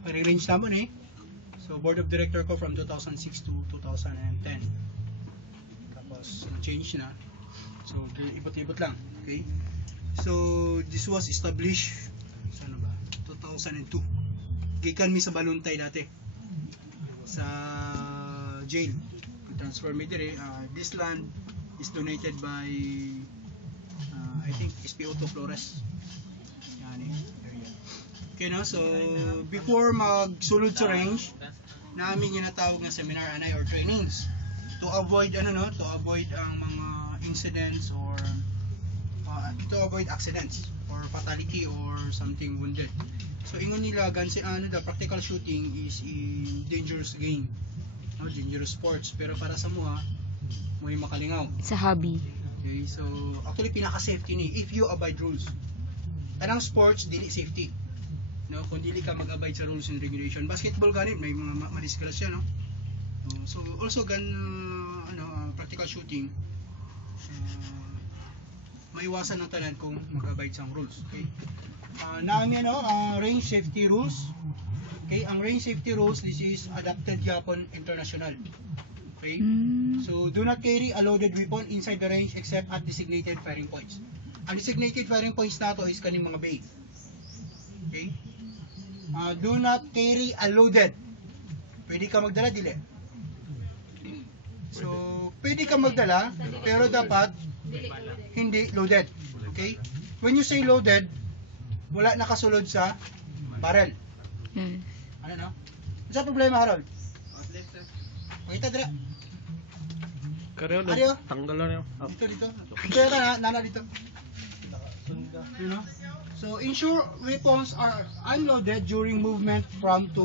Pare-range naman eh. So, board of director ko from 2006 to 2010. Tapos, change na. So, ibot-ibot lang. Okay? So, this was established, sana ba? 2002. Gikan mi sa Baluntay dati. Sa jail. Transfer mi dire. This land is donated by, I think, SPO2 Flores. Yan eh. Okay no, so before magsulod sa range, namin yung natawag na seminar anay or trainings to avoid ang mga incidents or to avoid accidents or fatality or something wounded. So ingon nila gansi the practical shooting is in dangerous game, no, dangerous sports, pero para sa mga may makalingaw. Sa hobby. Okay, so actually pinaka-safety ni if you abide rules. Kanang sports dili safety. No, kung dili ka mag-abide sa rules and regulation. Basketball ganit may mga madisgrasya, no. So also practical shooting maiwasan ng tanan kung mag-abide sa rules. Okay. Naami range safety rules. Okay, ang range safety rules, this is adopted Japan International. Okay? So do not carry a loaded weapon inside the range except at designated firing points. Ang designated firing points nato is kaning mga bay. Okay? Do not carry a loaded. Pwede ka magdala, dili. So, pwede ka magdala, pero dapat hindi loaded. Okay? When you say loaded, wala nakasulod sa barrel. Ano no? Ano sa problema, Harold? Makita dira. Karyo, tanggal lang yun. Dito. Dito na, nana dito. You know? So ensure weapons are unloaded during movement from to